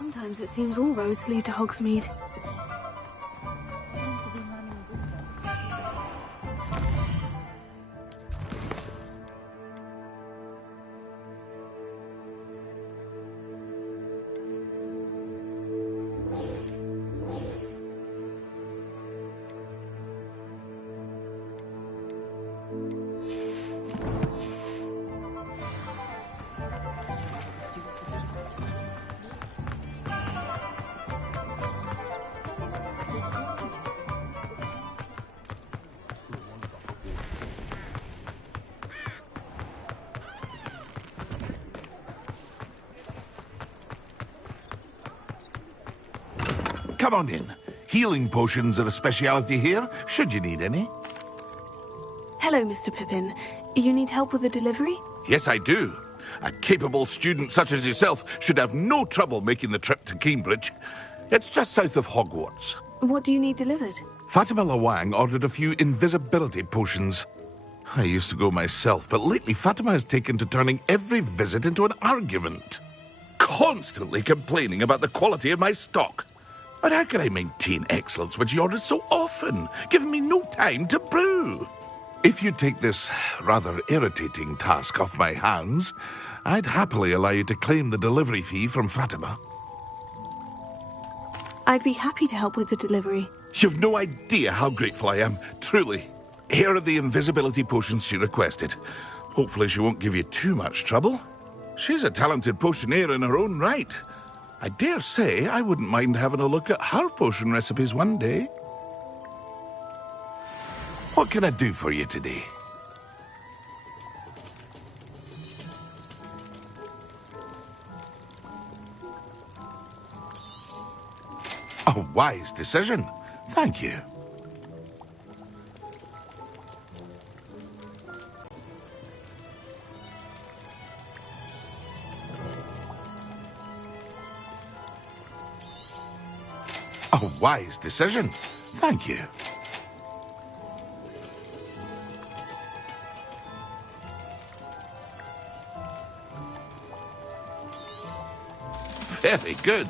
Sometimes it seems all roads lead to Hogsmeade. Come on in. Healing potions are a speciality here, should you need any. Hello, Mr. Pippin. You need help with a delivery? Yes, I do. A capable student such as yourself should have no trouble making the trip to Cambridge. It's just south of Hogwarts. What do you need delivered? Fatima Lawang ordered a few invisibility potions. I used to go myself, but lately Fatima has taken to turning every visit into an argument. Constantly complaining about the quality of my stock. But how can I maintain excellence when she orders so often, giving me no time to brew? If you take this rather irritating task off my hands, I'd happily allow you to claim the delivery fee from Fatima. I'd be happy to help with the delivery. You've no idea how grateful I am, truly. Here are the invisibility potions she requested. Hopefully she won't give you too much trouble. She's a talented potioneer in her own right. I dare say I wouldn't mind having a look at her potion recipes one day. What can I do for you today? A wise decision. Thank you. A wise decision. Thank you. Very good.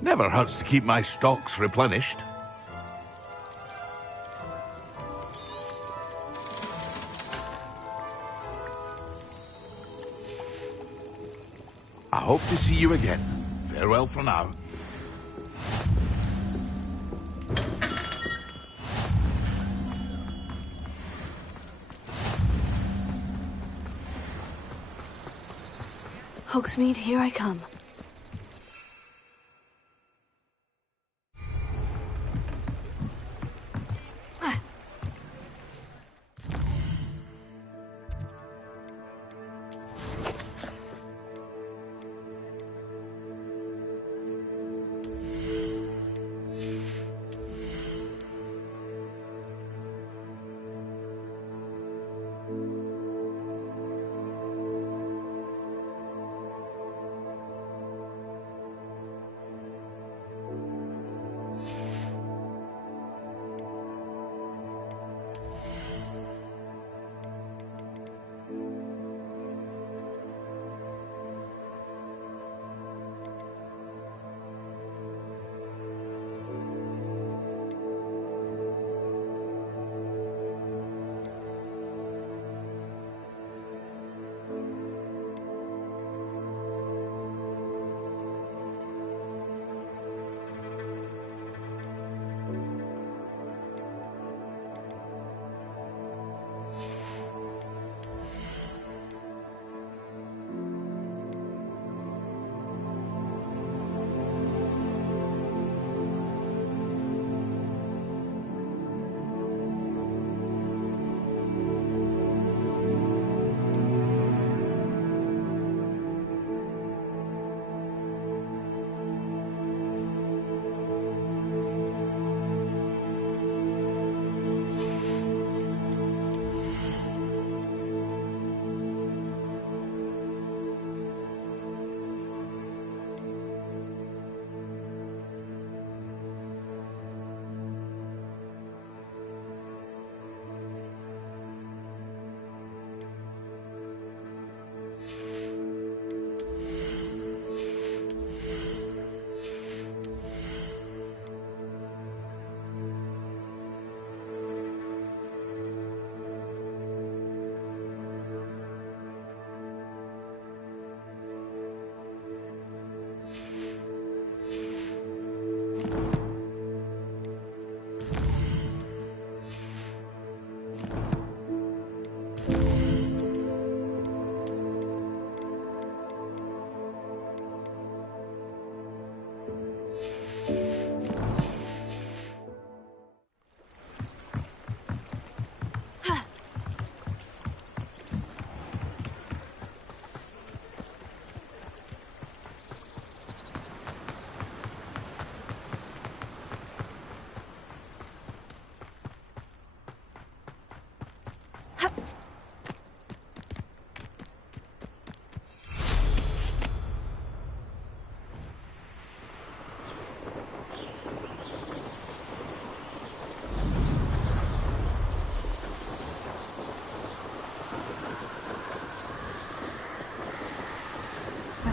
Never hurts to keep my stocks replenished. I hope to see you again. Farewell for now. Hogsmeade, here I come.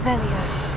Revelio.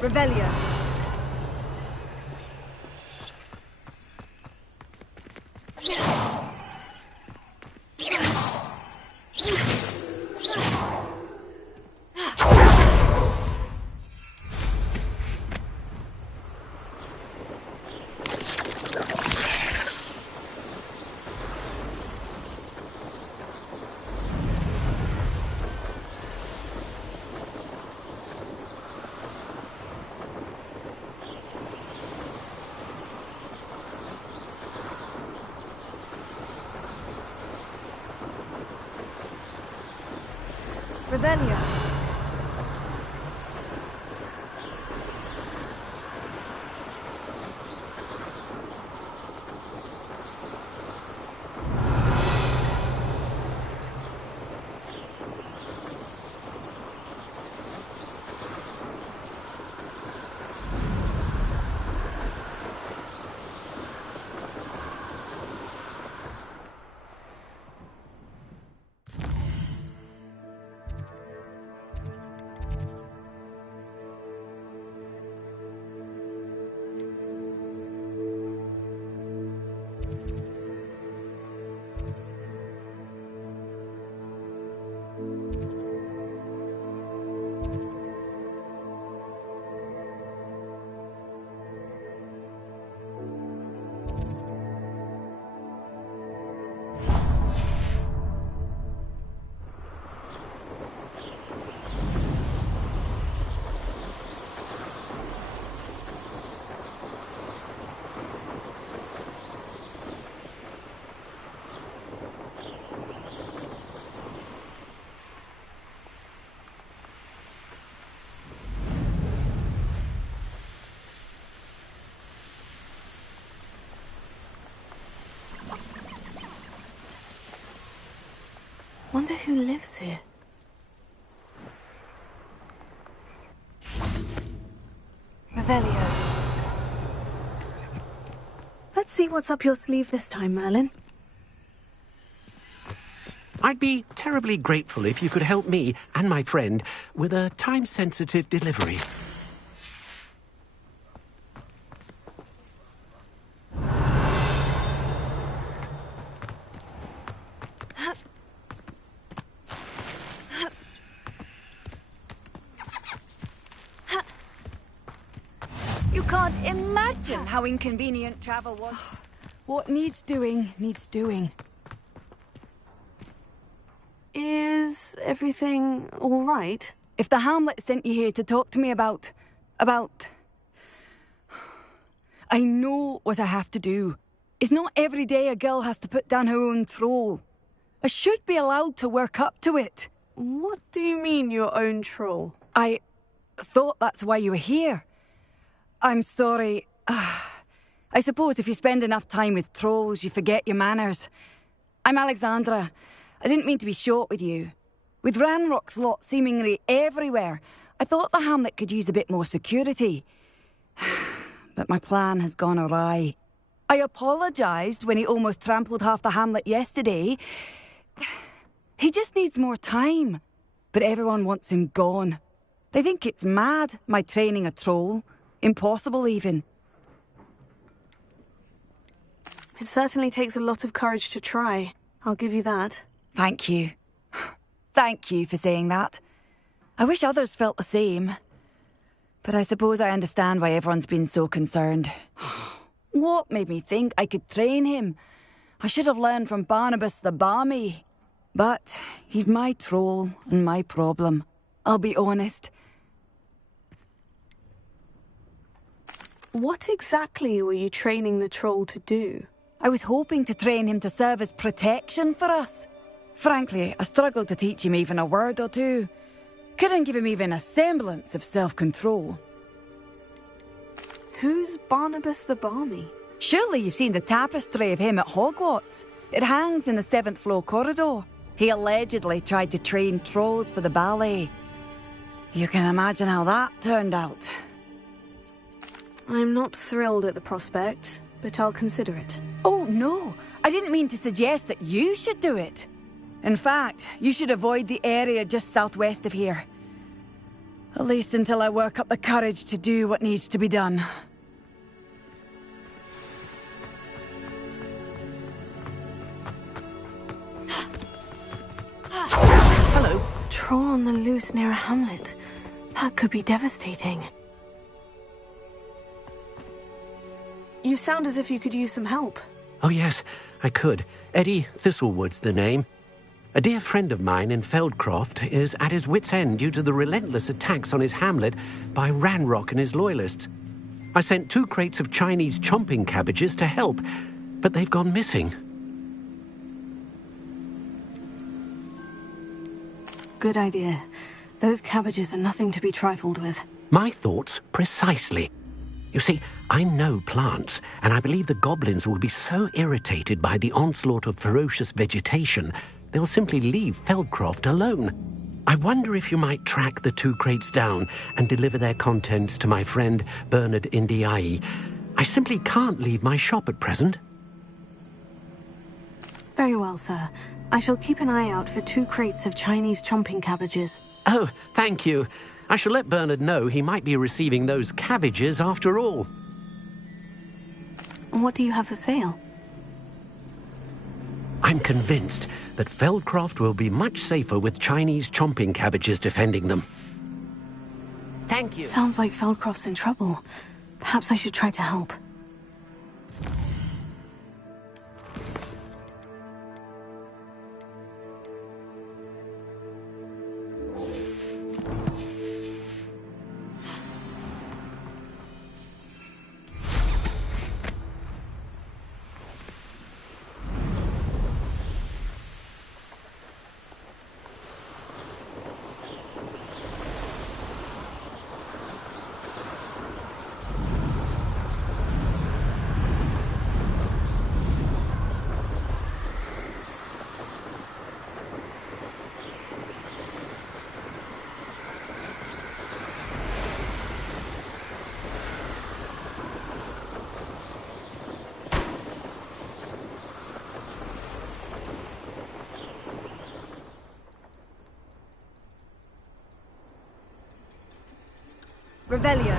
Revelio. Revelio. Wonder who lives here. Revelio. Let's see what's up your sleeve this time, Merlin. I'd be terribly grateful if you could help me and my friend with a time-sensitive delivery. You can't imagine how inconvenient travel was. What needs doing, needs doing. Is everything all right? If the Hamlet sent you here to talk to me about... I know what I have to do. It's not every day a girl has to put down her own troll. I should be allowed to work up to it. What do you mean, your own troll? I thought that's why you were here. I'm sorry. I suppose if you spend enough time with trolls, you forget your manners. I'm Alexandra. I didn't mean to be short with you. With Ranrock's lot seemingly everywhere, I thought the hamlet could use a bit more security. But my plan has gone awry. I apologised when he almost trampled half the hamlet yesterday. He just needs more time. But everyone wants him gone. They think it's mad, my training a troll. Impossible, even. It certainly takes a lot of courage to try. I'll give you that. Thank you. Thank you for saying that. I wish others felt the same. But I suppose I understand why everyone's been so concerned. What made me think I could train him? I should have learned from Barnabas the Barmy. But he's my troll and my problem. I'll be honest. What exactly were you training the troll to do? I was hoping to train him to serve as protection for us. Frankly, I struggled to teach him even a word or two. Couldn't give him even a semblance of self-control. Who's Barnabas the Barmy? Surely you've seen the tapestry of him at Hogwarts. It hangs in the 7th floor corridor. He allegedly tried to train trolls for the ballet. You can imagine how that turned out. I'm not thrilled at the prospect, but I'll consider it. Oh, no. I didn't mean to suggest that you should do it. In fact, you should avoid the area just southwest of here. At least until I work up the courage to do what needs to be done. Hello. Troll on the loose near a hamlet. That could be devastating. You sound as if you could use some help. Oh, yes, I could. Eddie Thistlewood's the name. A dear friend of mine in Feldcroft is at his wit's end due to the relentless attacks on his hamlet by Ranrock and his loyalists. I sent 2 crates of Chinese chomping cabbages to help, but they've gone missing. Good idea. Those cabbages are nothing to be trifled with. My thoughts precisely. You see, I know plants, and I believe the goblins will be so irritated by the onslaught of ferocious vegetation, they'll simply leave Feldcroft alone. I wonder if you might track the 2 crates down and deliver their contents to my friend Bernard Indiai. I simply can't leave my shop at present. Very well, sir. I shall keep an eye out for 2 crates of Chinese chomping cabbages. Oh, thank you. I shall let Bernard know he might be receiving those cabbages after all. What do you have for sale? I'm convinced that Feldcroft will be much safer with Chinese chomping cabbages defending them. Thank you. Sounds like Feldcroft's in trouble. Perhaps I should try to help. Revelio.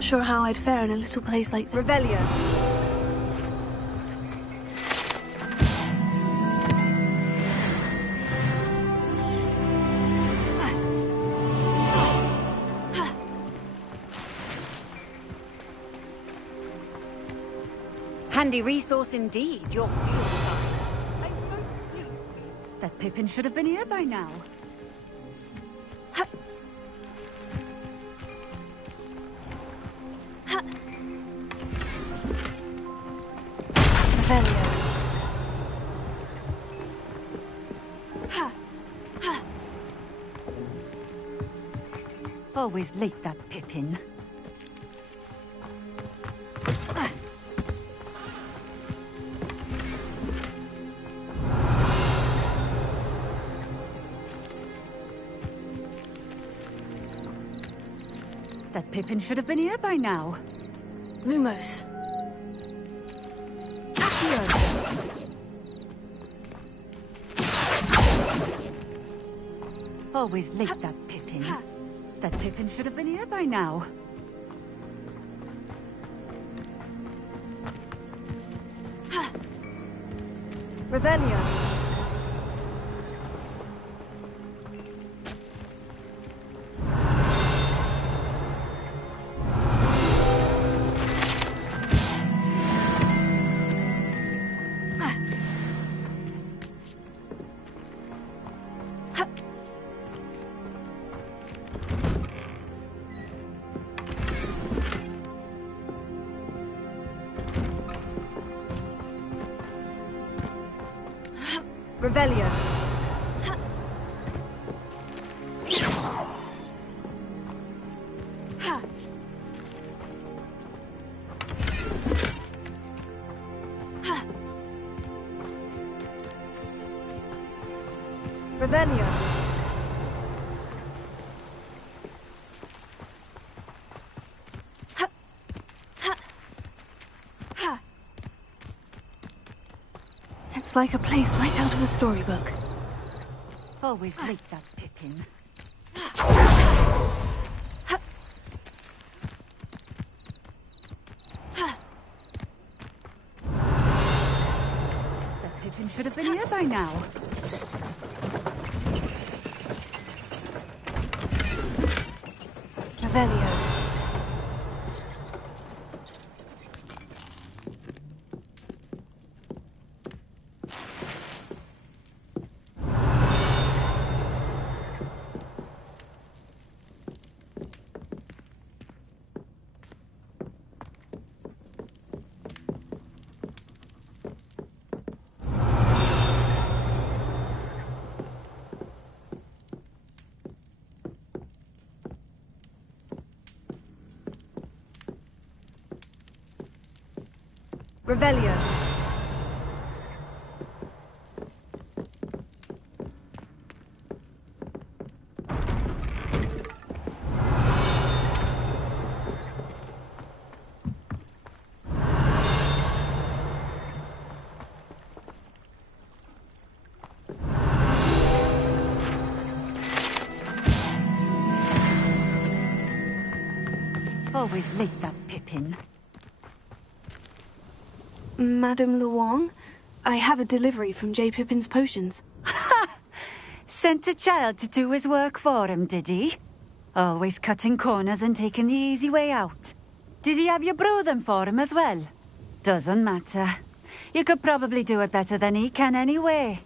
not sure how I'd fare in a little place like this. Revelio. Handy resource indeed, your field guide. That Pippin should have been here by now. Revelio. Always late, that Pippin. That Pippin should have been here by now. Lumos. Always late, that Pippin. That Pippin should have been here by now. Revelio. Revelio. Revelio. It's like a place right out of a storybook. Always late, that Pippin. That Pippin should have been here by now. Revelio. Revelio. Always late, that Pippin. Madame Luong, I have a delivery from J. Pippin's potions. Sent a child to do his work for him, did he? Always cutting corners and taking the easy way out. Did he have you brew them for him as well? Doesn't matter. You could probably do it better than he can anyway.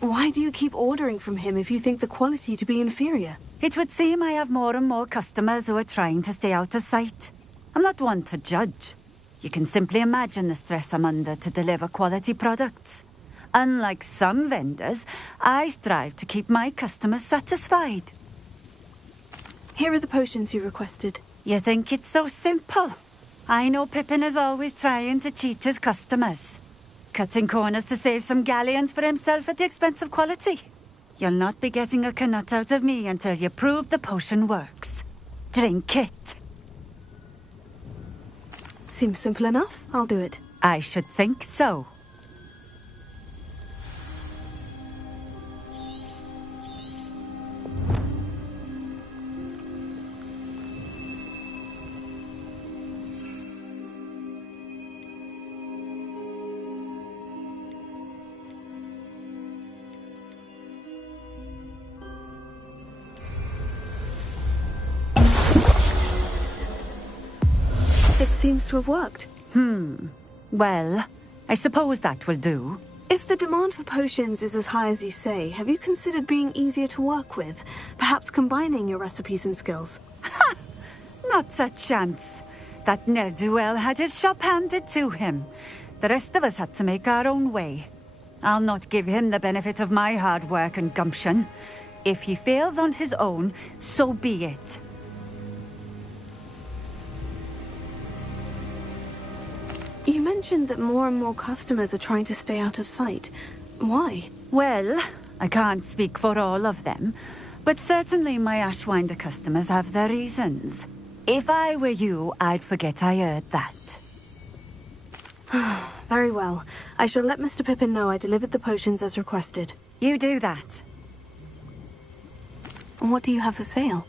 Why do you keep ordering from him if you think the quality to be inferior? It would seem I have more and more customers who are trying to stay out of sight. I'm not one to judge. You can simply imagine the stress I'm under to deliver quality products. Unlike some vendors, I strive to keep my customers satisfied. Here are the potions you requested. You think it's so simple? I know Pippin is always trying to cheat his customers. Cutting corners to save some galleons for himself at the expense of quality. You'll not be getting a canut out of me until you prove the potion works. Drink it. Seems simple enough. I'll do it. I should think so. seems to have worked. Well, I suppose that will do. If the demand for potions is as high as you say, have you considered being easier to work with? Perhaps combining your recipes and skills? Not a chance. That ne'er-do-well had his shop handed to him. The rest of us had to make our own way. I'll not give him the benefit of my hard work and gumption. If he fails on his own, so be it. You mentioned that more and more customers are trying to stay out of sight. Why? Well, I can't speak for all of them, but certainly my Ashwinder customers have their reasons. If I were you, I'd forget I heard that. Very well. I shall let Mr. Pippin know I delivered the potions as requested. You do that. What do you have for sale?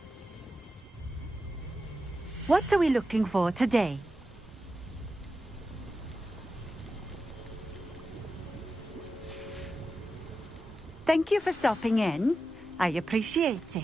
What are we looking for today? Thank you for stopping in. I appreciate it.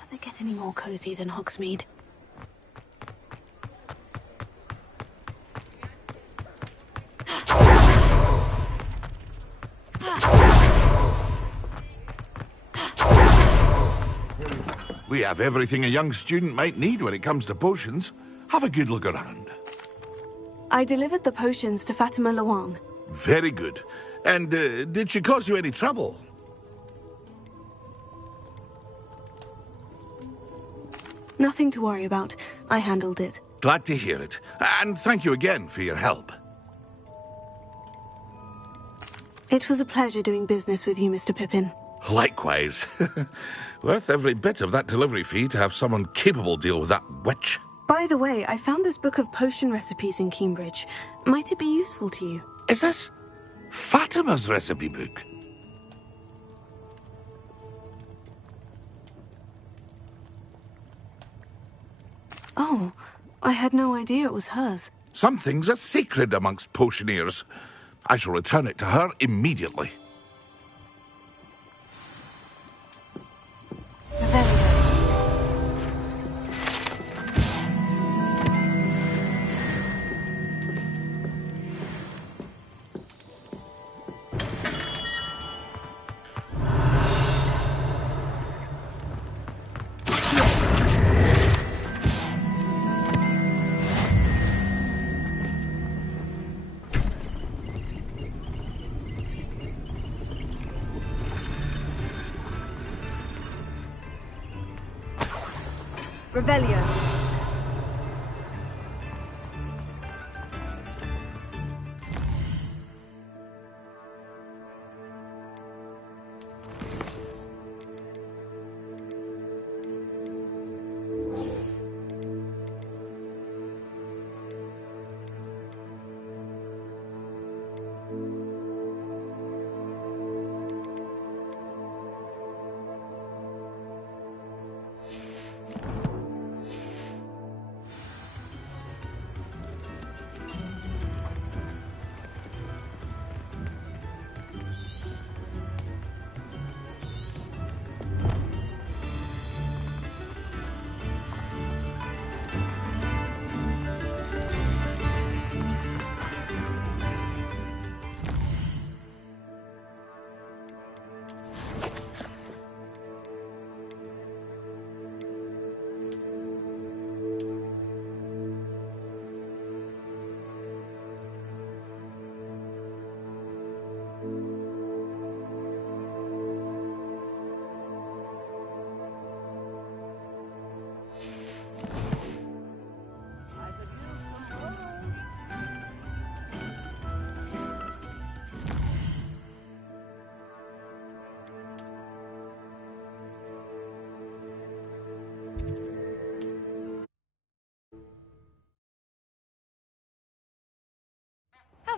Does it get any more cozy than Hogsmeade? We have everything a young student might need when it comes to potions. Have a good look around. I delivered the potions to Fatima Luang. Very good. And did she cause you any trouble? Nothing to worry about. I handled it. Glad to hear it. And thank you again for your help. It was a pleasure doing business with you, Mr. Pippin. Likewise. Worth every bit of that delivery fee to have someone capable deal with that witch. By the way, I found this book of potion recipes in Cambridge. Might it be useful to you? Is this Fatima's recipe book? Oh, I had no idea it was hers. Some things are sacred amongst potioneers. I shall return it to her immediately. Revelio.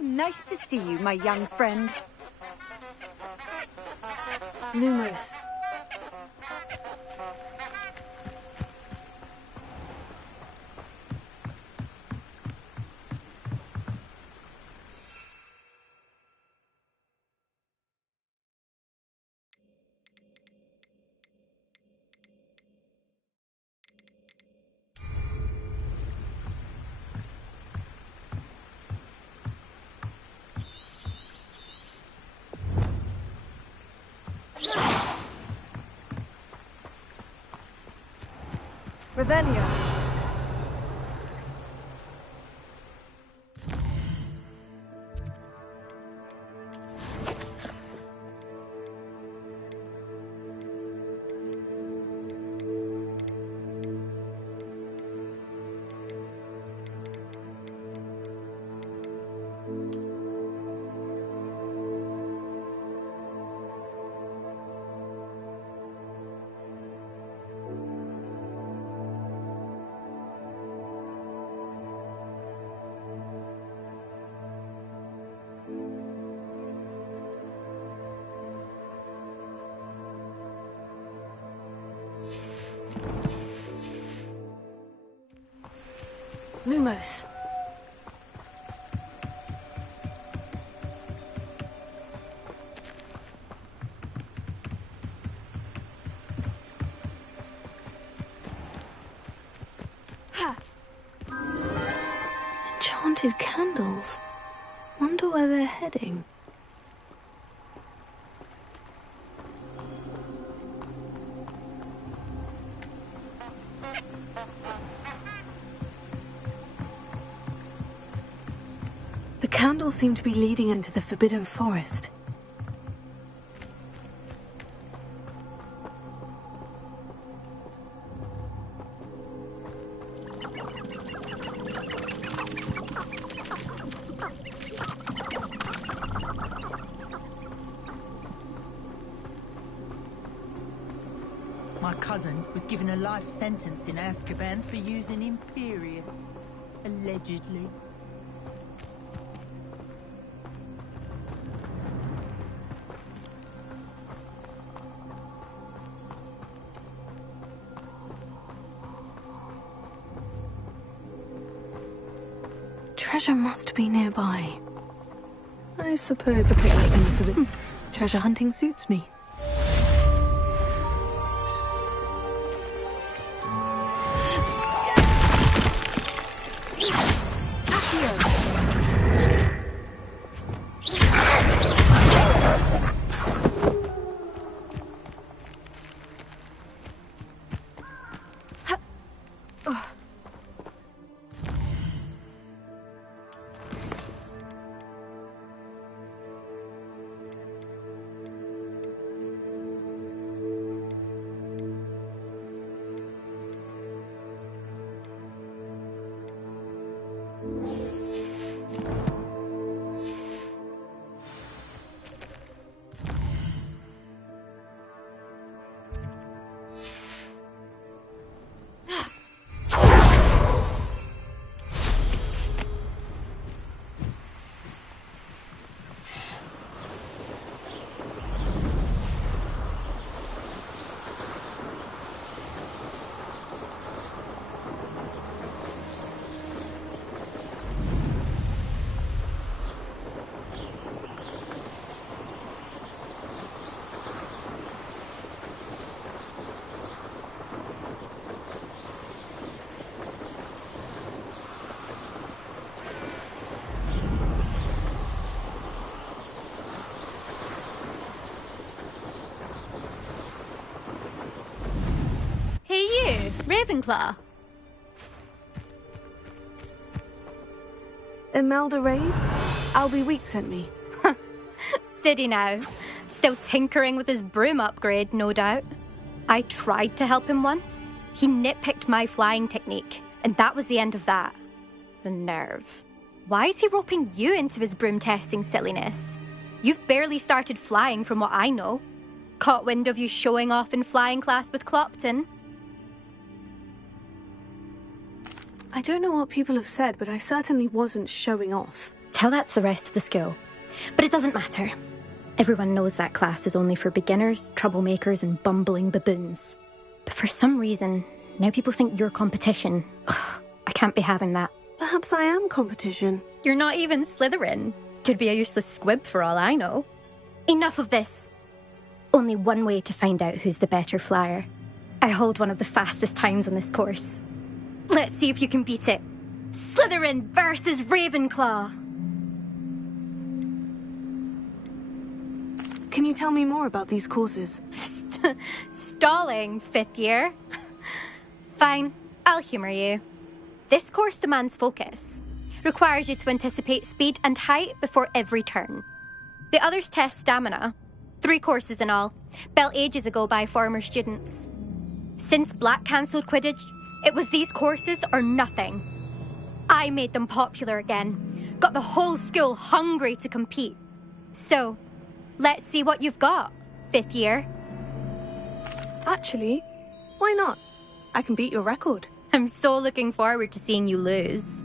How nice to see you, my young friend. Lumos. Revelio. Lumos. Enchanted candles. Wonder where they're heading. The candles seem to be leading into the Forbidden Forest. My cousin was given a life sentence in Azkaban for using Imperius. Allegedly. Treasure must be nearby. I suppose the picnic and the forbidden treasure hunting suits me. Hey you, Ravenclaw. Imelda Reyes? Albie Week sent me. Did he now? Still tinkering with his broom upgrade, no doubt. I tried to help him once. He nitpicked my flying technique, and that was the end of that. The nerve. Why is he roping you into his broom testing silliness? You've barely started flying from what I know. Caught wind of you showing off in flying class with Clopton. I don't know what people have said, but I certainly wasn't showing off. Tell that to the rest of the school. But it doesn't matter. Everyone knows that class is only for beginners, troublemakers, and bumbling baboons. But for some reason, now people think you're competition. Ugh, I can't be having that. Perhaps I am competition. You're not even Slytherin. Could be a useless squib for all I know. Enough of this. Only one way to find out who's the better flyer. I hold one of the fastest times on this course. Let's see if you can beat it. Slytherin versus Ravenclaw. Can you tell me more about these courses? Stalling, 5th year. Fine, I'll humour you. This course demands focus. Requires you to anticipate speed and height before every turn. The others test stamina. 3 courses in all, built ages ago by former students. Since Black cancelled Quidditch, it was these courses or nothing. I made them popular again. Got the whole school hungry to compete. So, let's see what you've got, 5th year. Actually, why not? I can beat your record. I'm so looking forward to seeing you lose.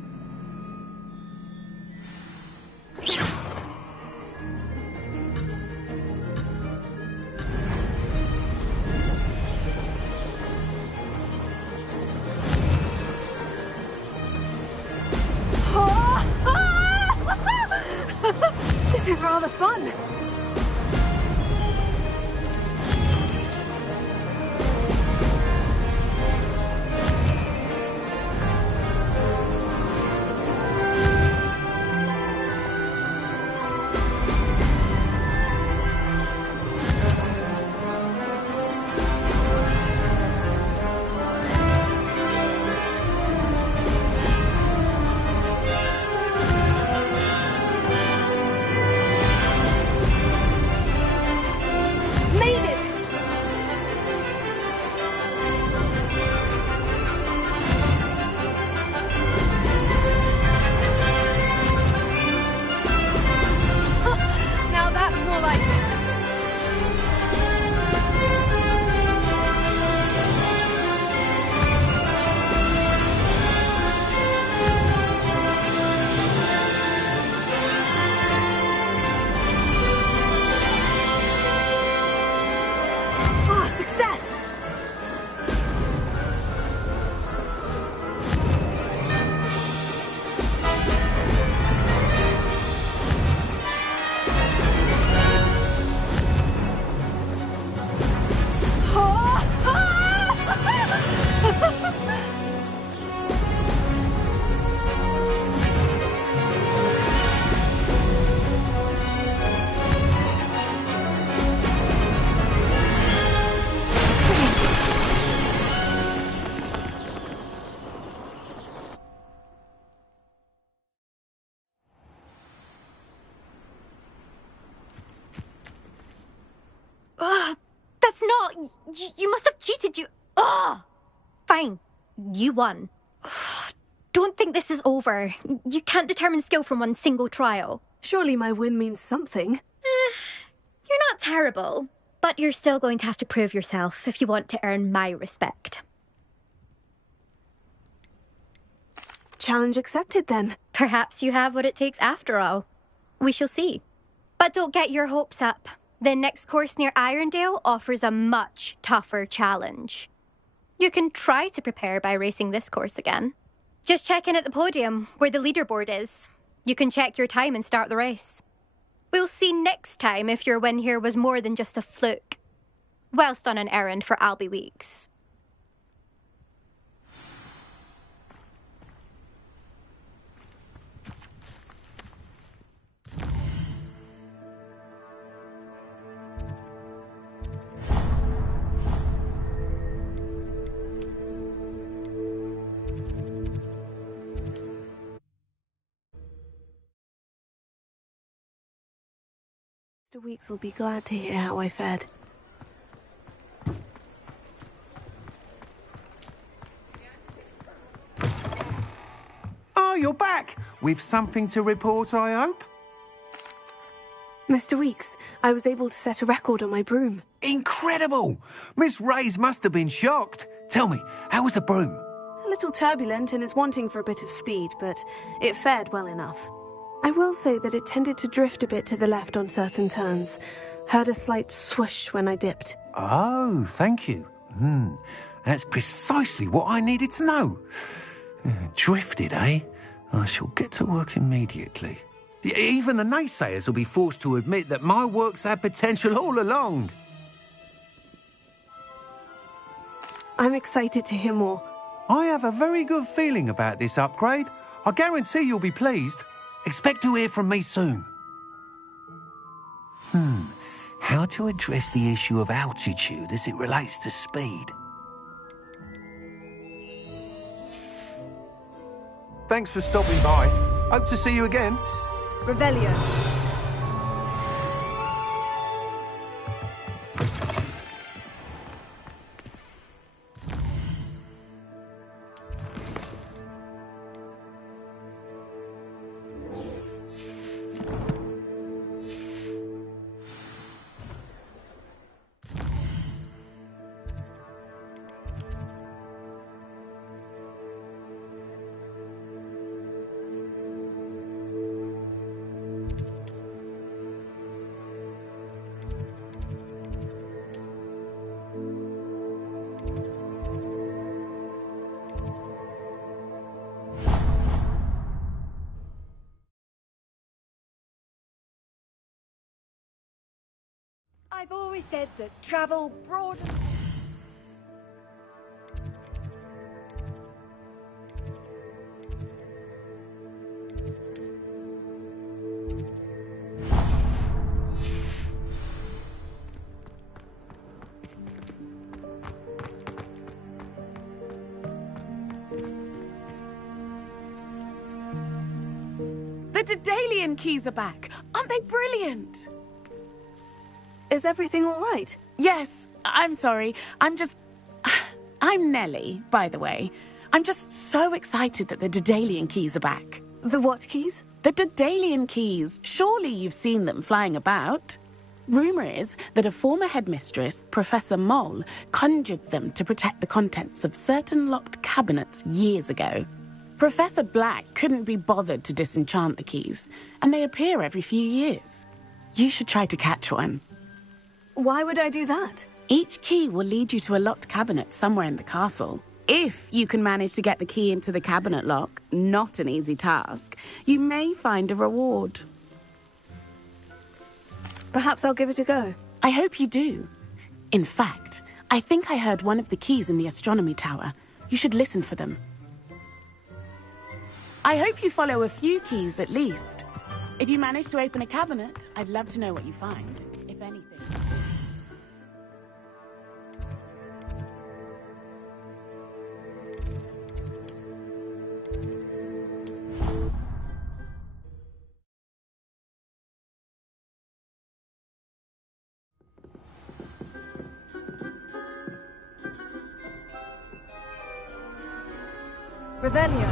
This is rather fun. That's not... You must have cheated, you... Ugh! Fine. You won. Don't think this is over. You can't determine skill from one single trial. Surely my win means something. You're not terrible, but you're still going to have to prove yourself if you want to earn my respect. Challenge accepted, then. Perhaps you have what it takes after all. We shall see. But don't get your hopes up. The next course near Irondale offers a much tougher challenge. You can try to prepare by racing this course again. Just check in at the podium, where the leaderboard is. You can check your time and start the race. We'll see next time if your win here was more than just a fluke. Whilst on an errand for Albie Weeks. Mr. Weeks will be glad to hear how I fared. Oh, you're back! With something to report, I hope? Mr. Weeks, I was able to set a record on my broom. Incredible! Miss Reyes must have been shocked. Tell me, how was the broom? A little turbulent and is wanting for a bit of speed, but it fared well enough. I will say that it tended to drift a bit to the left on certain turns. Heard a slight swoosh when I dipped. Oh, thank you. That's precisely what I needed to know. Drifted, eh? I shall get to work immediately. Even the naysayers will be forced to admit that my work's had potential all along. I'm excited to hear more. I have a very good feeling about this upgrade. I guarantee you'll be pleased. Expect to hear from me soon. How to address the issue of altitude as it relates to speed? Thanks for stopping by. Hope to see you again. Revelio. I've always said that travel broadens. The Daedalian keys are back. Aren't they brilliant? Is everything all right? Yes, I'm sorry. I'm Nellie, by the way. I'm just so excited that the Daedalian keys are back. The what keys? The Daedalian keys. Surely you've seen them flying about. Rumour is that a former headmistress, Professor Moll, conjured them to protect the contents of certain locked cabinets years ago. Professor Black couldn't be bothered to disenchant the keys, and they appear every few years. You should try to catch one. Why would I do that? Each key will lead you to a locked cabinet somewhere in the castle. If you can manage to get the key into the cabinet lock, not an easy task, you may find a reward. Perhaps I'll give it a go. I hope you do. In fact, I think I heard one of the keys in the astronomy tower. You should listen for them. I hope you follow a few keys at least. If you manage to open a cabinet, I'd love to know what you find, if anything. Revelio.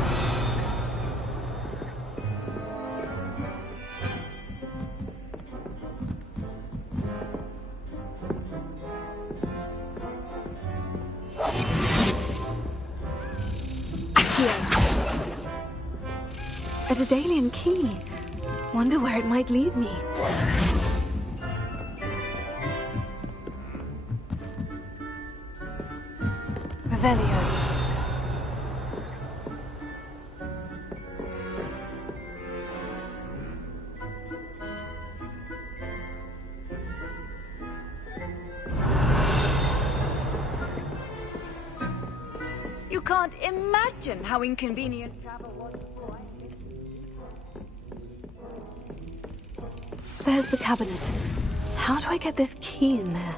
A Daedalian key. Wonder where it might lead me. Revelio. You can't imagine how inconvenient travel was before I hit. There's the cabinet. How do I get this key in there?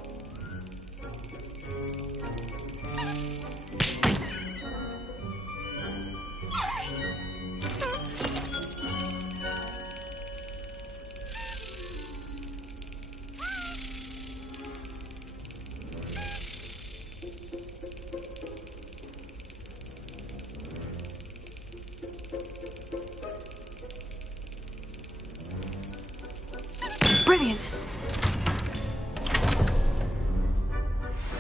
Brilliant!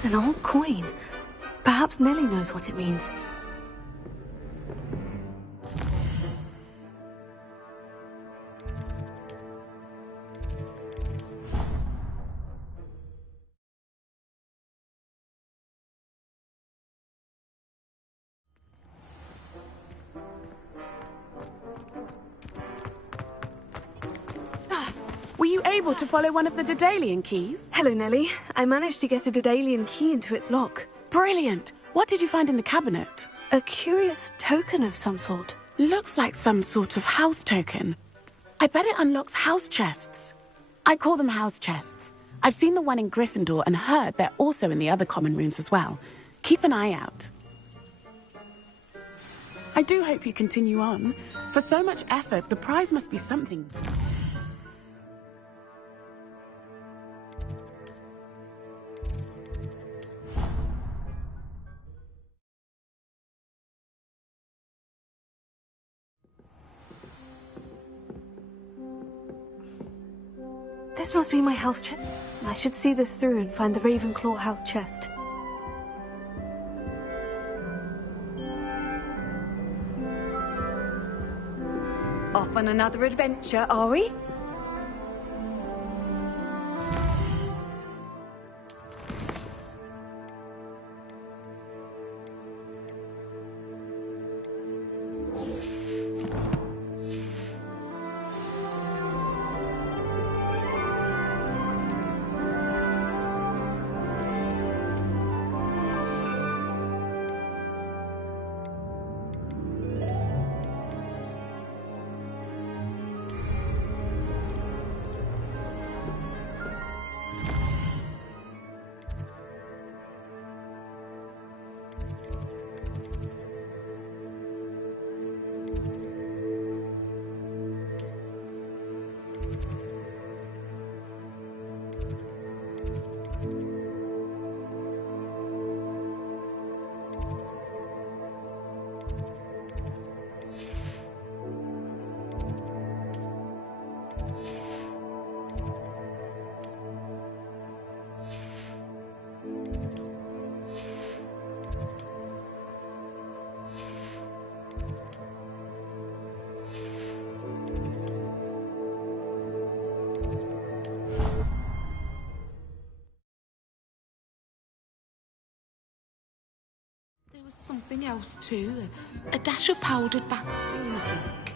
An old coin. Perhaps Nellie knows what it means. Were you able to follow one of the Daedalian keys? Hello, Nellie. I managed to get a Daedalian key into its lock. Brilliant. What did you find in the cabinet? A curious token of some sort. Looks like some sort of house token. I bet it unlocks house chests. I call them house chests. I've seen the one in Gryffindor and heard they're also in the other common rooms as well. Keep an eye out. I do hope you continue on. For so much effort, the prize must be something. This must be my house chest. I should see this through and find the Ravenclaw house chest. Off on another adventure, are we? There was something else too. A dash of powdered Vaseline, I think.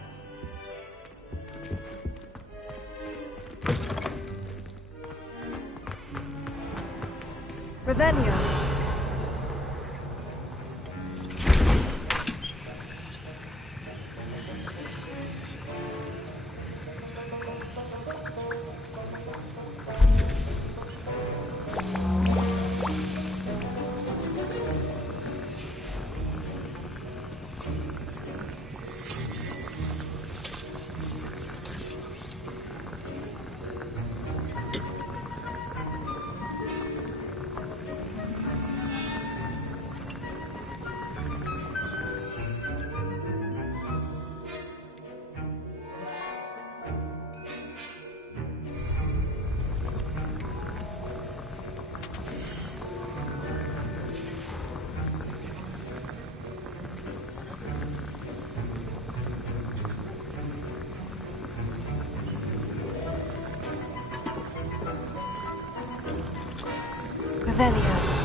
Revelio. Revelio.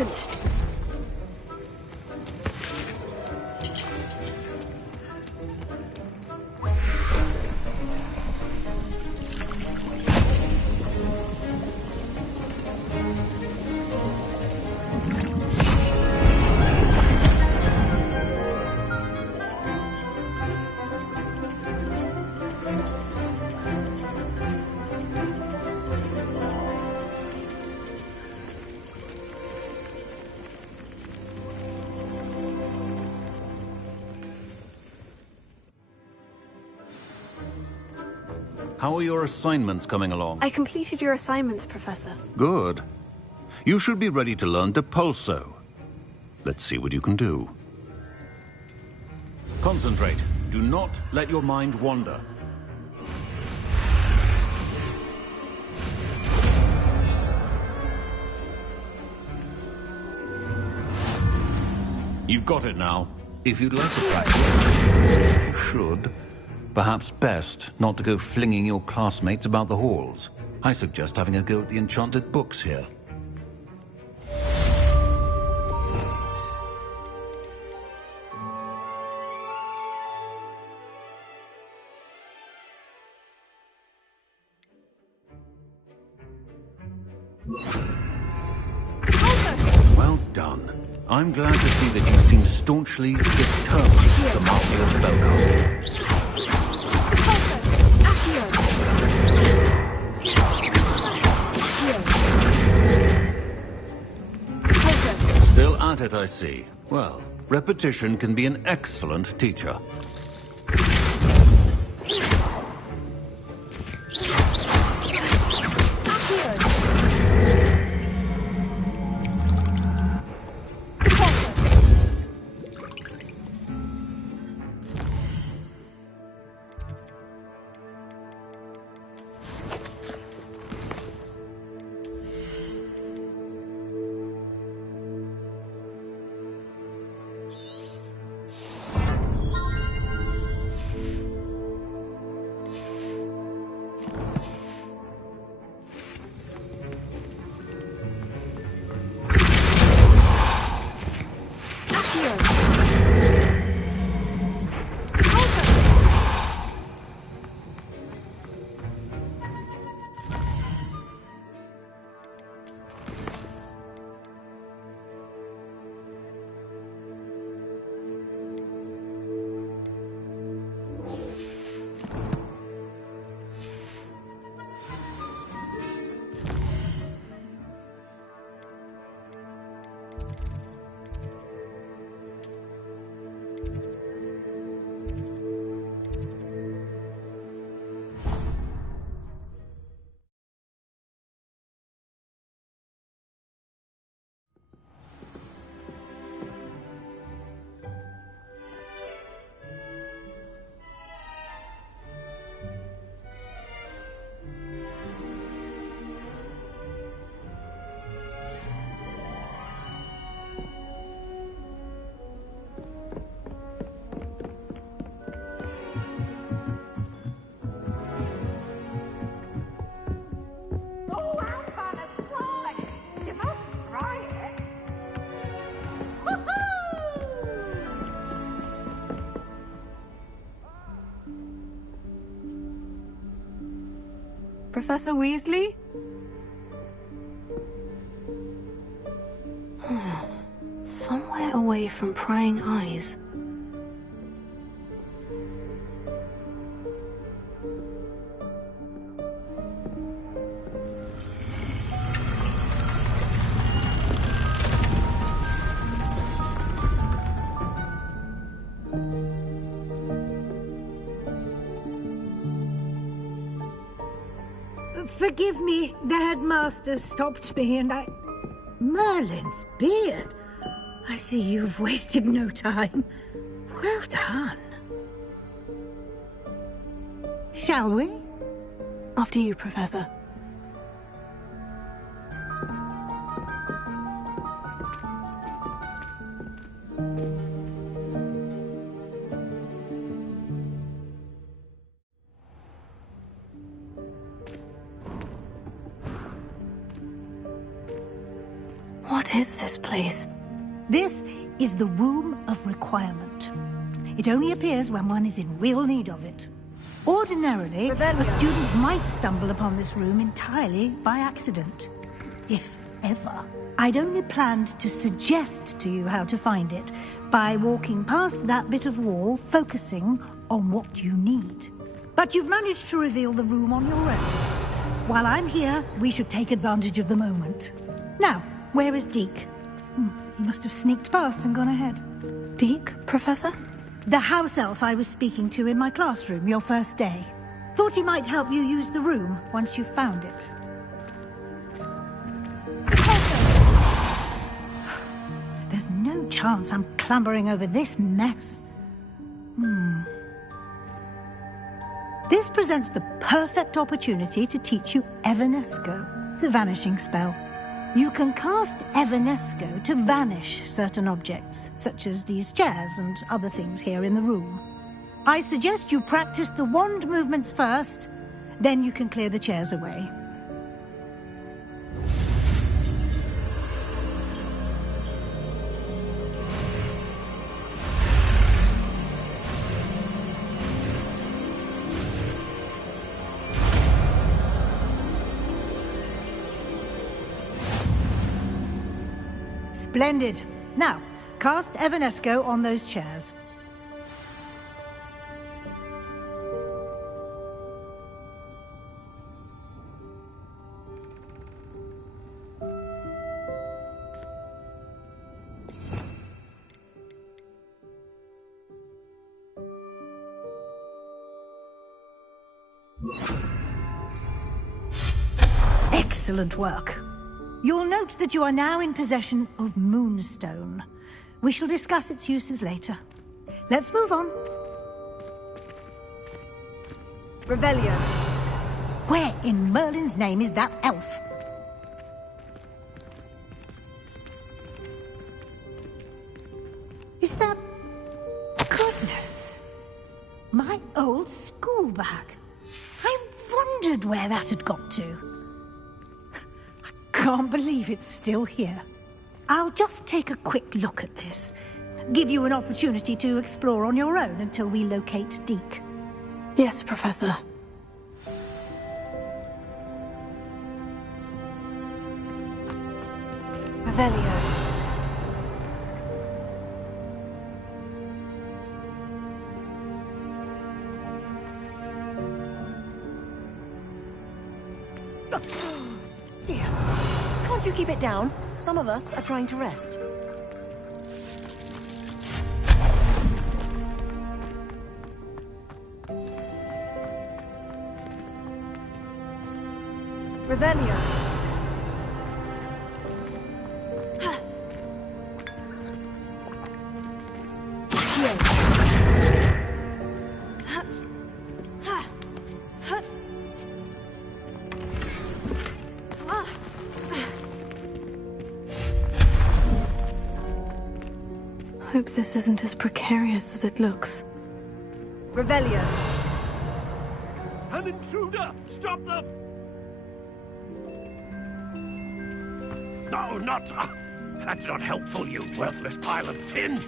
Excellent. How are your assignments coming along? I completed your assignments, Professor. Good. You should be ready to learn Depulso. Let's see what you can do. Concentrate. Do not let your mind wander. You've got it now. If you'd like to practice, you should. Perhaps best not to go flinging your classmates about the halls. I suggest having a go at the enchanted books here. Well done. I'm glad to see that you seem staunchly determined to master your spellcasting. Still at it, I see. Well, repetition can be an excellent teacher. Professor Weasley? Somewhere away from prying eyes. Forgive me, the headmaster stopped me and I... Merlin's beard. I see you've wasted no time. Well done. Shall we? After you, Professor. What is this place? This is the Room of Requirement. It only appears when one is in real need of it. Ordinarily, a student might stumble upon this room entirely by accident. If ever. I'd only planned to suggest to you how to find it by walking past that bit of wall, focusing on what you need. But you've managed to reveal the room on your own. While I'm here, we should take advantage of the moment. Now, where is Deke? He must have sneaked past and gone ahead. Deke, Professor? The house elf I was speaking to in my classroom your first day. Thought he might help you use the room once you found it. There's no chance I'm clambering over this mess. This presents the perfect opportunity to teach you Evanesco, the vanishing spell. You can cast Evanesco to vanish certain objects, such as these chairs and other things here in the room. I suggest you practice the wand movements first, then you can clear the chairs away. Splendid. Now, cast Evanesco on those chairs. Excellent work. You'll note that you are now in possession of Moonstone. We shall discuss its uses later. Let's move on. Revelio. Where in Merlin's name is that elf? Is that... Goodness! My old school bag. I wondered where that had got to. Can't believe it's still here. I'll just take a quick look at this. Give you an opportunity to explore on your own until we locate Deke. Yes, Professor. Revelio. Dear, can't you keep it down? Some of us are trying to rest. Revelio. Hope this isn't as precarious as it looks. Revelio. An intruder! Stop them! No, not... that's not helpful, you worthless pile of tin!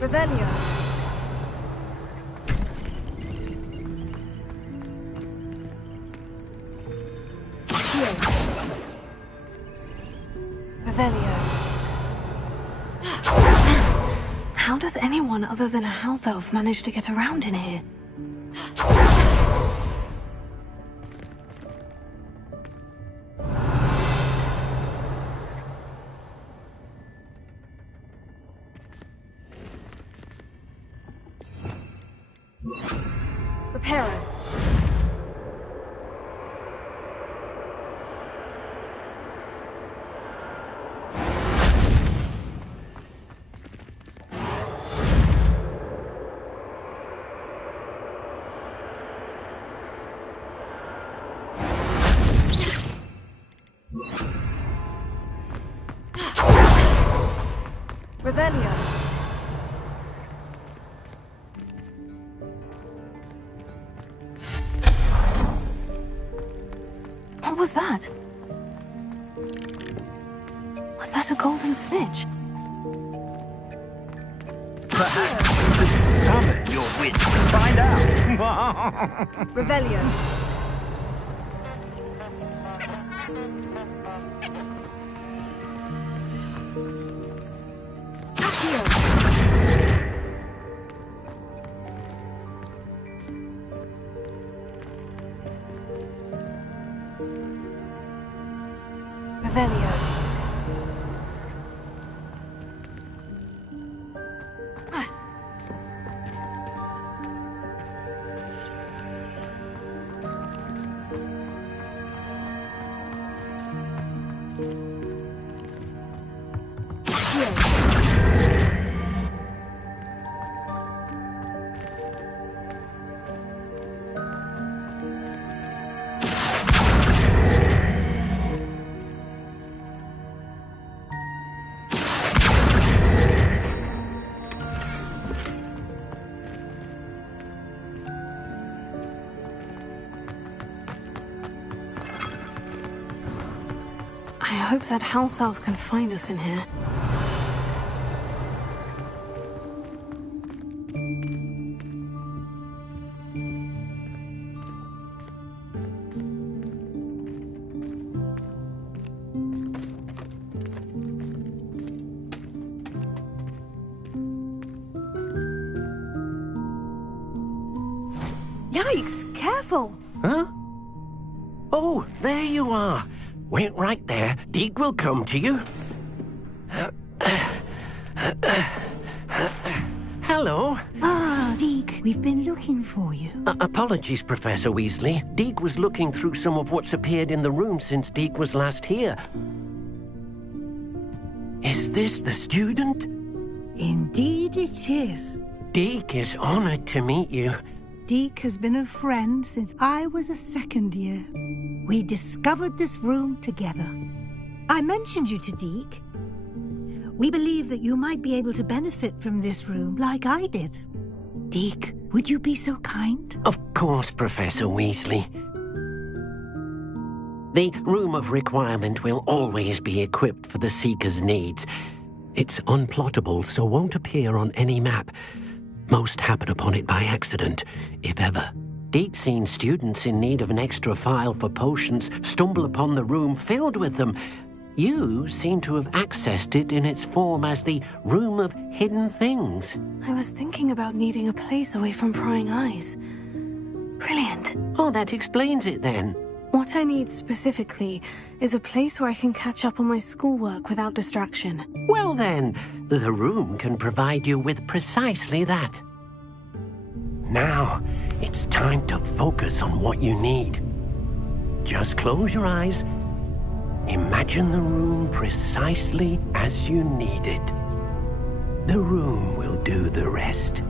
Revelio. Revelio. How does anyone other than a house elf manage to get around in here? Reparo. Revelio. What was that? Was that a golden snitch? Perhaps you should summon your wits to find out. Revelio. Revelio. I hope that house elf can find us in here. Yikes! Careful! Huh? Oh, there you are. Wait right there. Deke will come to you. Hello. Ah, Deke, we've been looking for you. Apologies, Professor Weasley. Deke was looking through some of what's appeared in the room since Deke was last here. Is this the student? Indeed it is. Deke is honored to meet you. Deke has been a friend since I was a second year. We discovered this room together. I mentioned you to Deke. We believe that you might be able to benefit from this room like I did. Deke, would you be so kind? Of course, Professor Weasley. The Room of Requirement will always be equipped for the Seeker's needs. It's unplottable, so won't appear on any map. Most happen upon it by accident, if ever. Deke's seen students in need of an extra file for potions stumble upon the room filled with them. You seem to have accessed it in its form as the Room of Hidden Things. I was thinking about needing a place away from prying eyes. Brilliant. Oh, that explains it then. What I need specifically is a place where I can catch up on my schoolwork without distraction. Well then, the room can provide you with precisely that. Now, it's time to focus on what you need. Just close your eyes. Imagine the room precisely as you need it. The room will do the rest.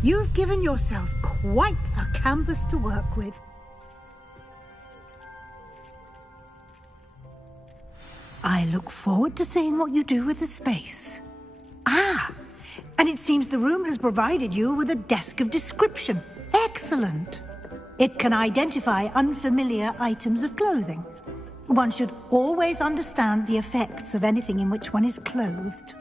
You've given yourself quite a canvas to work with. I look forward to seeing what you do with the space. Ah, and it seems the room has provided you with a desk of description. Excellent. It can identify unfamiliar items of clothing. One should always understand the effects of anything in which one is clothed.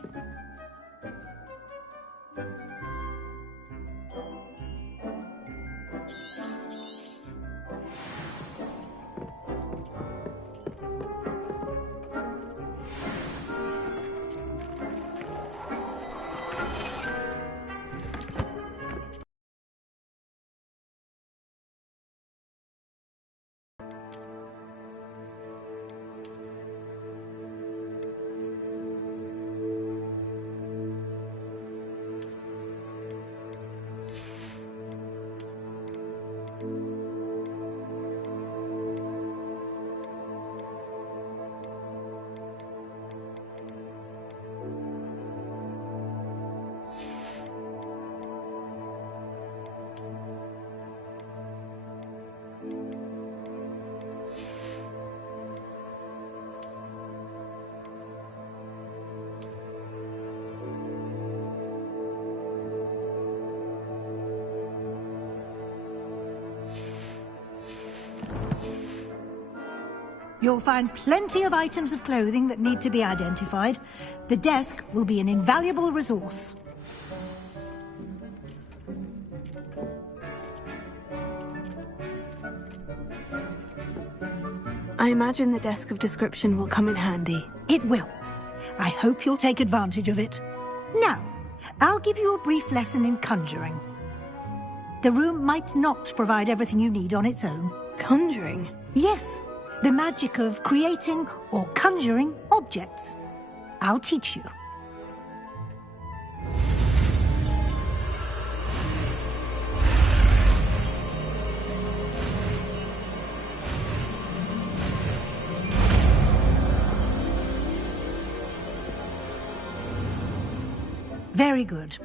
You'll find plenty of items of clothing that need to be identified. The desk will be an invaluable resource. I imagine the desk of description will come in handy. It will. I hope you'll take advantage of it. Now, I'll give you a brief lesson in conjuring. The room might not provide everything you need on its own. Conjuring? Yes, the magic of creating or conjuring objects. I'll teach you. Very good.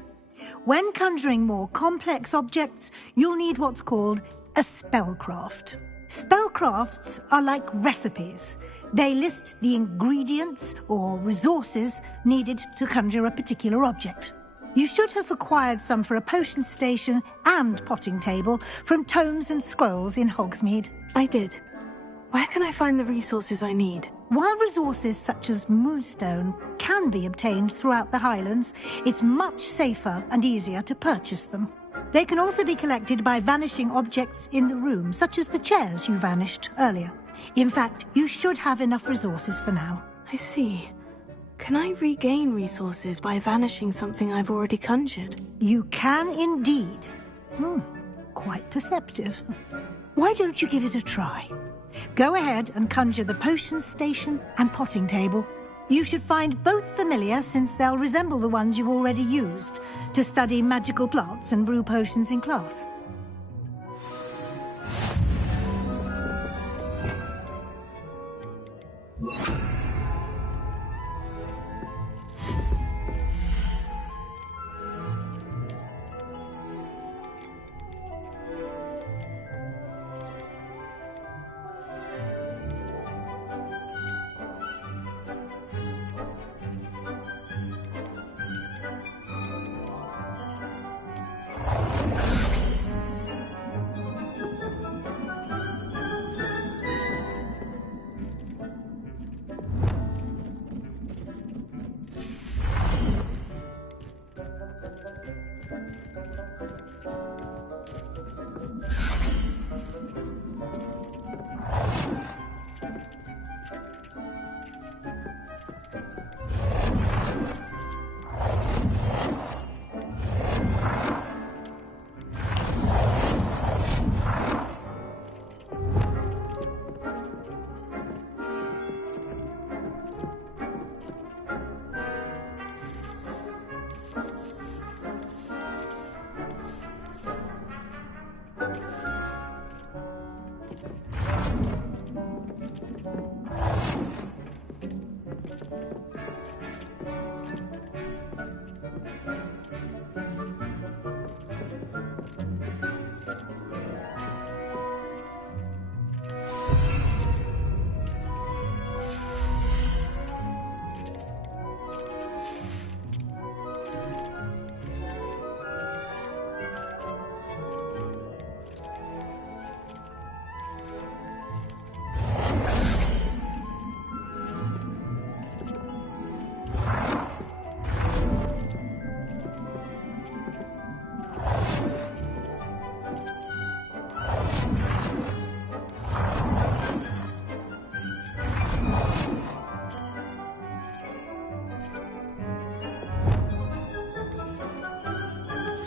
When conjuring more complex objects, you'll need what's called a spellcraft. Spellcrafts are like recipes. They list the ingredients or resources needed to conjure a particular object. You should have acquired some for a potion station and potting table from tomes and scrolls in Hogsmeade. I did. Where can I find the resources I need? While resources such as moonstone can be obtained throughout the Highlands, it's much safer and easier to purchase them. They can also be collected by vanishing objects in the room, such as the chairs you vanished earlier. In fact, you should have enough resources for now. I see. Can I regain resources by vanishing something I've already conjured? You can indeed. Quite perceptive. Why don't you give it a try? Go ahead and conjure the potion station and potting table. You should find both familiar, since they'll resemble the ones you've already used to study magical plants and brew potions in class.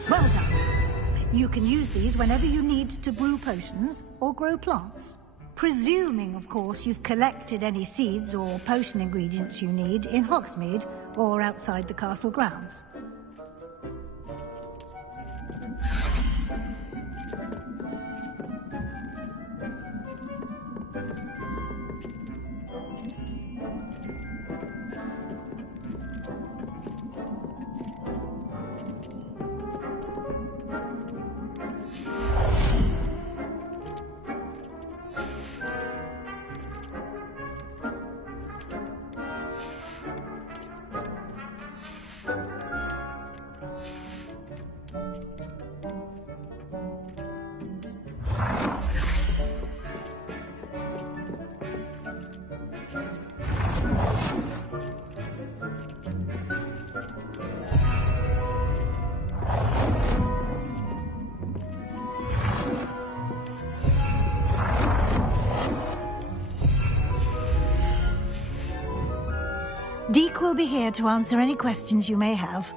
Well done. You can use these whenever you need to brew potions or grow plants. Presuming, of course, you've collected any seeds or potion ingredients you need in Hogsmeade or outside the castle grounds. Deke will be here to answer any questions you may have.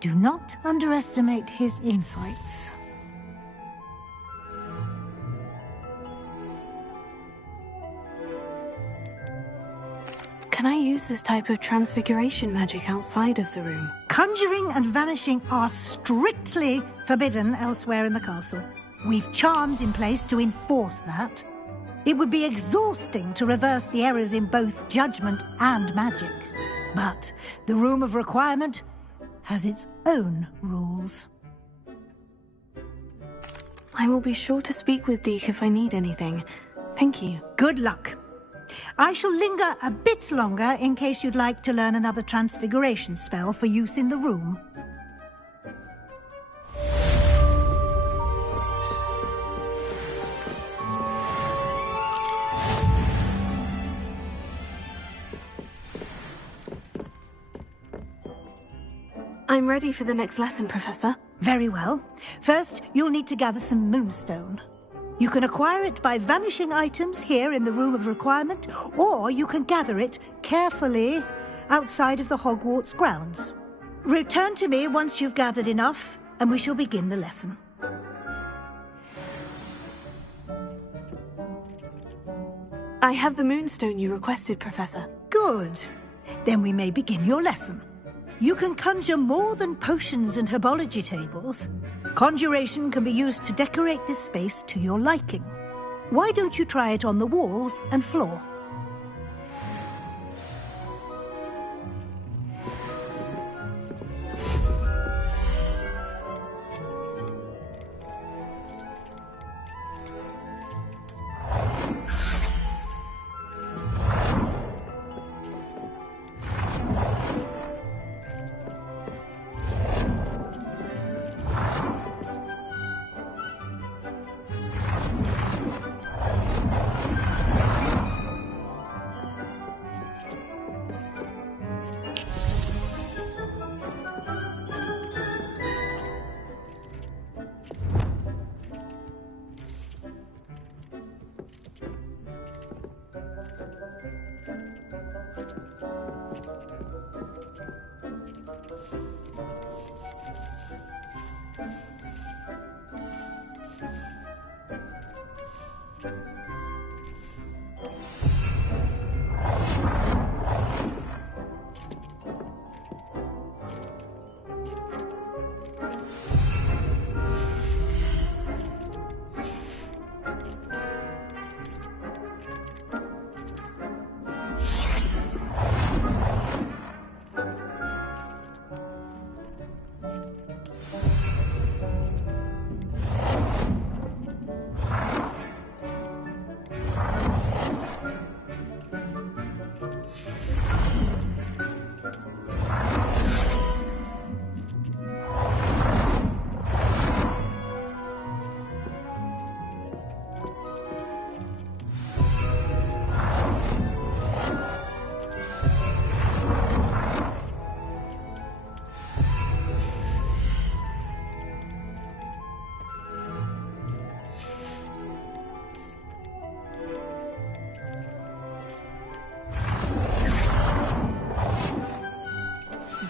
Do not underestimate his insights. Can I use this type of transfiguration magic outside of the room? Conjuring and vanishing are strictly forbidden elsewhere in the castle. We've charms in place to enforce that. It would be exhausting to reverse the errors in both judgment and magic. But the Room of Requirement has its own rules. I will be sure to speak with Deke if I need anything. Thank you. Good luck. I shall linger a bit longer in case you'd like to learn another transfiguration spell for use in the room. I'm ready for the next lesson, Professor. Very well. First, you'll need to gather some moonstone. You can acquire it by vanishing items here in the Room of Requirement, or you can gather it carefully outside of the Hogwarts grounds. Return to me once you've gathered enough, and we shall begin the lesson. I have the moonstone you requested, Professor. Good. Then we may begin your lesson. You can conjure more than potions and herbology tables. Conjuration can be used to decorate this space to your liking. Why don't you try it on the walls and floor?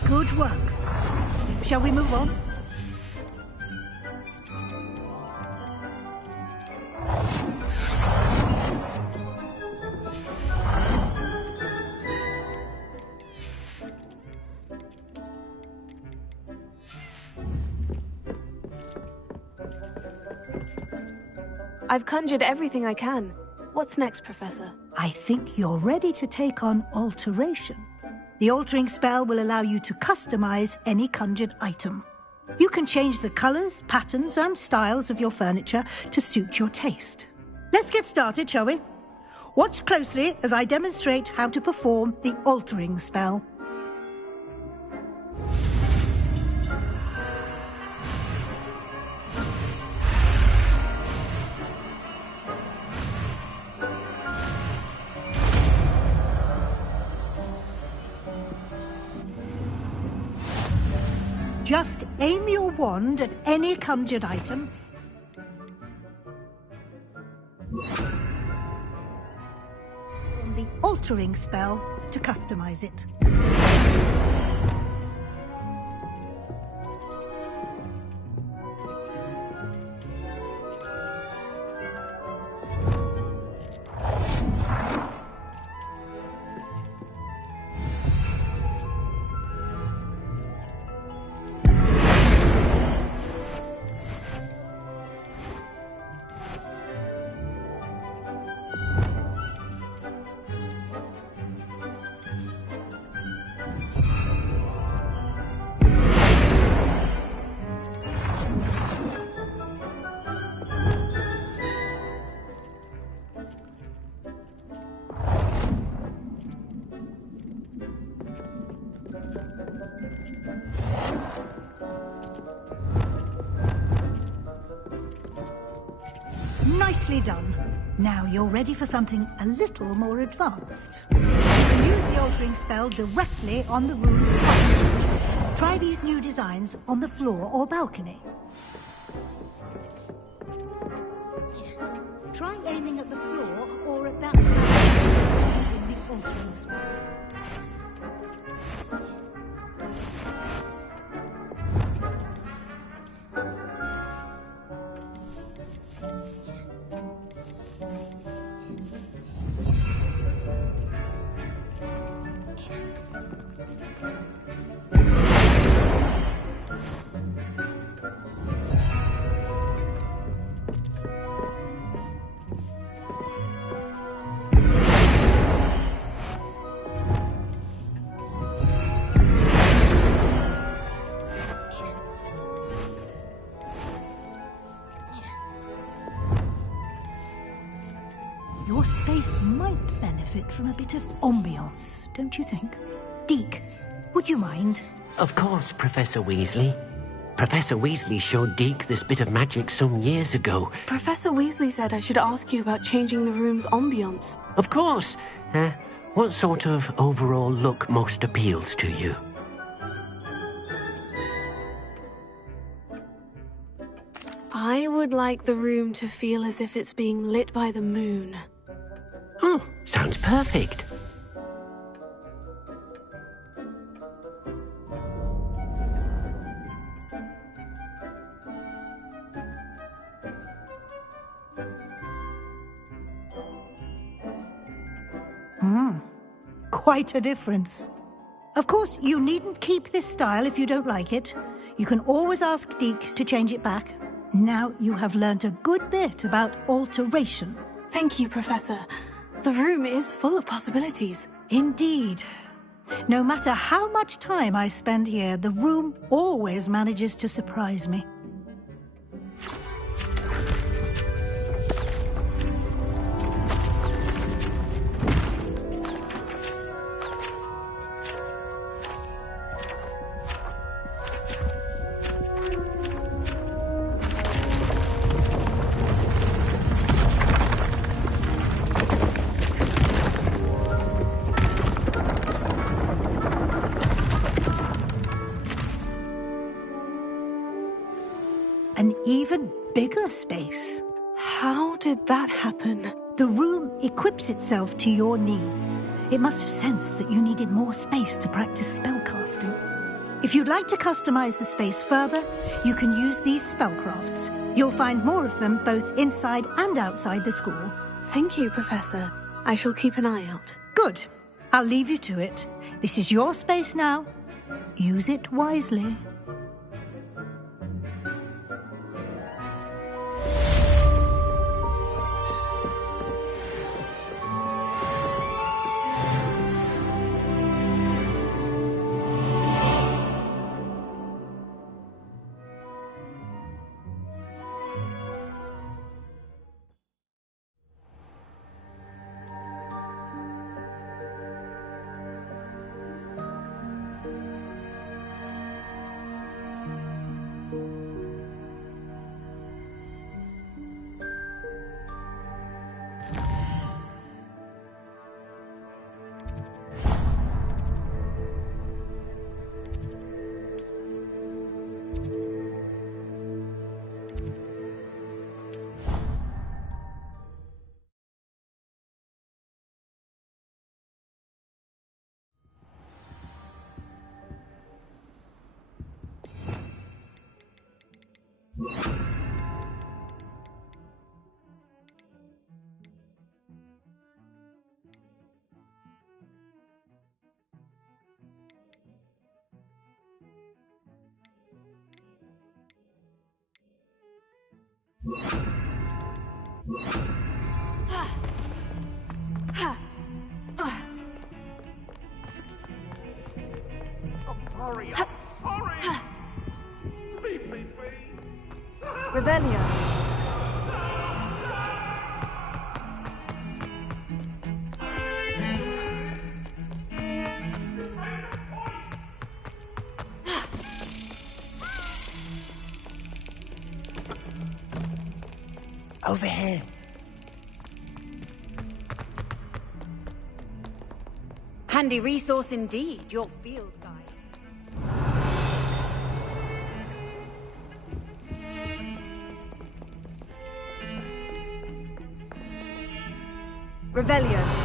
Good work. Shall we move on? I've conjured everything I can. What's next, Professor? I think you're ready to take on alteration. The altering spell will allow you to customize any conjured item. You can change the colors, patterns, and styles of your furniture to suit your taste. Let's get started, shall we? Watch closely as I demonstrate how to perform the altering spell. Just aim your wand at any conjured item. The altering spell to customize it. Nicely done. Now you're ready for something a little more advanced. You can use the altering spell directly on the room's front. Try these new designs on the floor or balcony. Try aiming at the floor or at that side using the altering spell. Your space might benefit from a bit of ambiance, don't you think? Deke, would you mind? Of course, Professor Weasley. Professor Weasley showed Deke this bit of magic some years ago. Professor Weasley said I should ask you about changing the room's ambience. Of course. What sort of overall look most appeals to you? I would like the room to feel as if it's being lit by the moon. Oh, sounds perfect. Quite a difference. Of course, you needn't keep this style if you don't like it. You can always ask Deke to change it back. Now you have learnt a good bit about alteration. Thank you, Professor. The room is full of possibilities. Indeed. No matter how much time I spend here, the room always manages to surprise me. An even bigger space. How did that happen? The room equips itself to your needs. It must have sensed that you needed more space to practice spellcasting. If you'd like to customize the space further, you can use these spellcrafts. You'll find more of them both inside and outside the school. Thank you, Professor. I shall keep an eye out. Good. I'll leave you to it. This is your space now. Use it wisely. sorry. Leave me be. Revelio. Over here. Handy resource indeed, your field guide. Revelio.